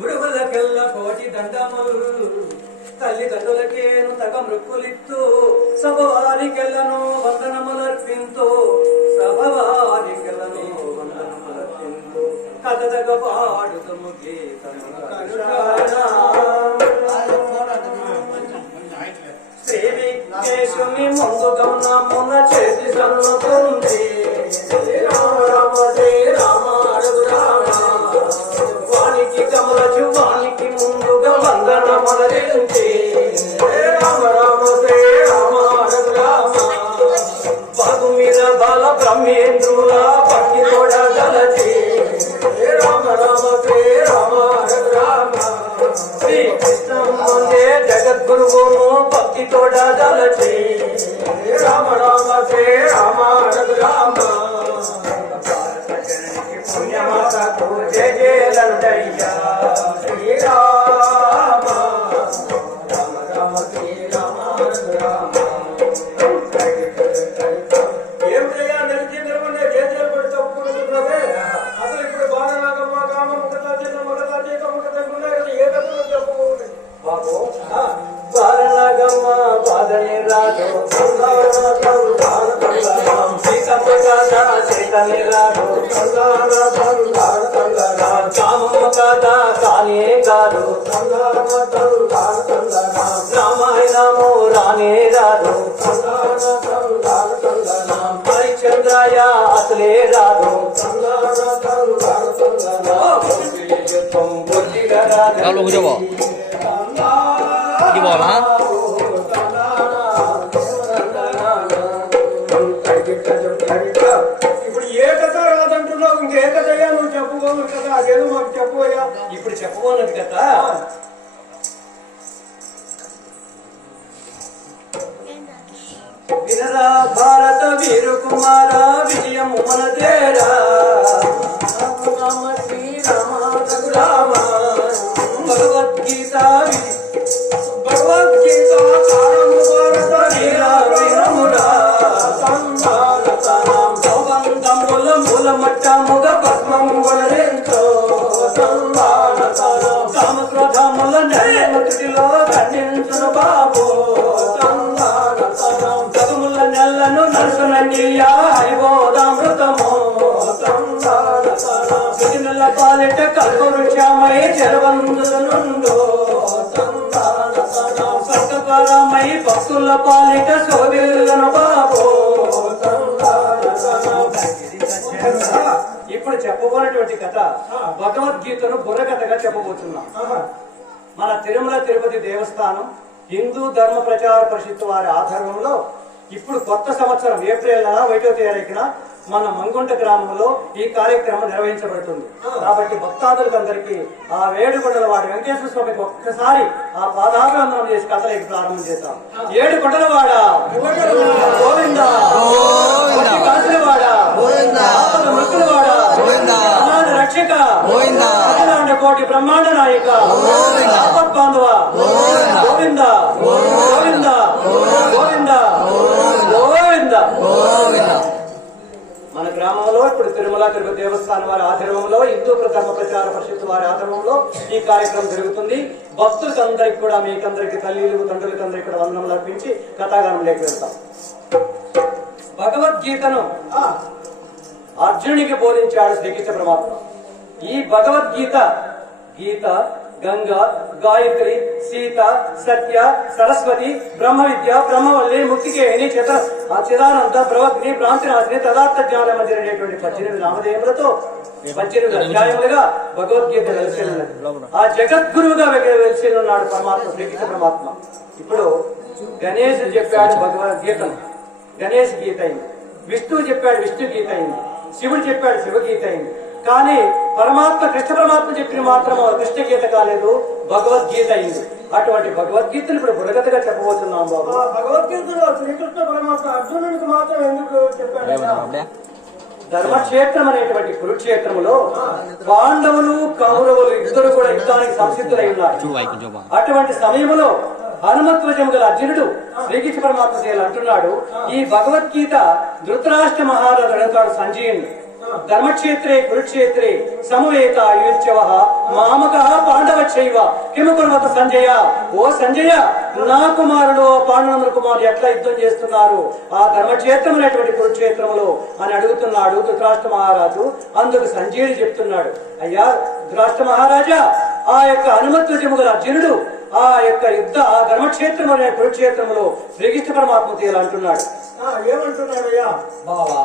గురువులకెల్ల కోటి దండములు. తల్లిదండ్రులకేను తగ మృక్కులిత్తు సభవారికెల్లను వందనములర్పింతు సభవారికెల్లను వందనములర్పింతు కథదగ పాడుతుము గీతము శ్రీ విఘ్నేశుని ముందుగమన మున చేతి సన్నుతుంది మీద బల బ్రహ్మేంద్రుల పట్టి కూడా రామ రామ శ్రీ రామ రామ. శ్రీ కృష్ణ జగద్గురువును భక్తి తోడ రాదు హరిచంద్రాయ అసలే రాదు రాదు రాదు రాదు రాదు రాదు వినరా భారత వీరు కుమార విజయము మనదేరా హరిబోధామృతము సుదినెల్ల పాలిట సంధాన తనం సర్గపరమై భక్తుల పాలిట బాబు తనం ఇప్పుడు చెప్పబోనటువంటి కథ భగవద్గీతను బుర్రకథగా చెప్పబోతున్నాం. మన తిరుమల తిరుపతి దేవస్థానం హిందూ ధర్మ ప్రచార పరిషత్ వారి ఆధ్వర్యంలో ఇప్పుడు కొత్త సంవత్సరం ఏప్రిల్ నెల ఒకటో తారీఖున మన మంగుంట గ్రామంలో ఈ కార్యక్రమం నిర్వహించబడుతుంది. కాబట్టి భక్తాదులకు అందరికీ ఆ వేడుకొండల వాడి వెంకటేశ్వర స్వామికి ఒక్కసారి ఆ పాదాభివందనం చేసి కథలకి ప్రారంభం చేద్దాం. ఏడు కొండల వాడ గోవింద రక్షక కోటి బ్రహ్మాండ నాయక గోవింద తిరుమల తిరుపతి దేవస్థానం వారి ఆధ్వర్యంలో హిందూ ధర్మ ప్రచార పరిషత్ వారి ఆధ్వర్యంలో ఈ కార్యక్రమం జరుగుతుంది. భక్తులకు అందరికి కూడా మీకందరికి తల్లిలకు తండ్రులకు అందరికి కూడా వందనములు అర్పించి కథాగానం లేక వెళ్తాం భగవద్గీతను అర్జునుడికి బోధించాడు శ్రీకృష్ణ పరమాత్మ. ఈ భగవద్గీత గీత గంగ గాయత్రి సీత సత్య సరస్వతి బ్రహ్మ విద్య బ్రహ్మవల్లి ముక్తికేయని చిత చిదానంద ప్రవగ్ని భ్రాంతినాశిని తదార్థ జ్ఞానం మందిర అనేటువంటి పద్దెనిమిది నామధేయములతో పద్దెనిమిది అధ్యాయములుగా భగవద్గీత వెలిసి ఆ జగద్గురువుగా వెలిసి ఉన్నాడు పరమాత్మ శ్రీకృష్ణ పరమాత్మ. ఇప్పుడు గణేష్ చెప్పాడు భగవద్గీతను. గణేష్ గీత అయింది. విష్ణువు చెప్పాడు విష్ణు గీత అయింది. శివుడు చెప్పాడు శివగీత అయింది. కానీ పరమాత్మ కృష్ణ పరమాత్మ చెప్పిన మాత్రం కృష్ణ గీత కాలేదు భగవద్గీత అయింది. అటువంటి భగవద్గీతను ఇప్పుడు బుర్రగతగా చెప్పబోతున్నాం బాబు. భగవద్గీతలో శ్రీకృష్ణ పరమాత్మ అర్జునునికి మాత్రం ఎందుకు చెప్పాడు ధర్మక్షేత్రం అనేటువంటి కురుక్షేత్రములో పాండవులు కౌరవులు ఇద్దరు కూడా యుద్ధానికి సంసిద్ధులై ఉన్నారు. అటువంటి సమయంలో హనుమత్వజము గల అర్జునుడు శ్రీకృష్ణ పరమాత్మ చేయాలి అంటున్నాడు ఈ భగవద్గీత ధృతరాష్ట్ర మహారాజు అడుగుతాడు సంజయుని ధర్మక్షేత్రే కురుక్షేత్రే సమవేత యుచ్చవ మామక పాండవ చైవ కిముకుర్వత సంజయ ఓ సంజయ నా కుమారుడు పాండవ కుమారుడు ఎట్లా యుద్ధం చేస్తున్నారు? ఆ ధర్మక్షేత్రం అనేటువంటి కురుక్షేత్రములో అని అడుగుతున్నాడు ధృతరాష్ట్ర మహారాజు. అందుకు సంజయుడు చెప్తున్నాడు అయ్యా ధృతరాష్ట్ర మహారాజా ఆ యొక్క హనుమత్వజము గల అర్జునుడు ఆ యొక్క యుద్ధ ఆ ధర్మక్షేత్రం అనే కురుక్షేత్రములో శ్రీకృష్ణ పరమాత్మ తీయాలంటున్నాడు ఆ, ఏమంటున్నాడయ్యా? బావా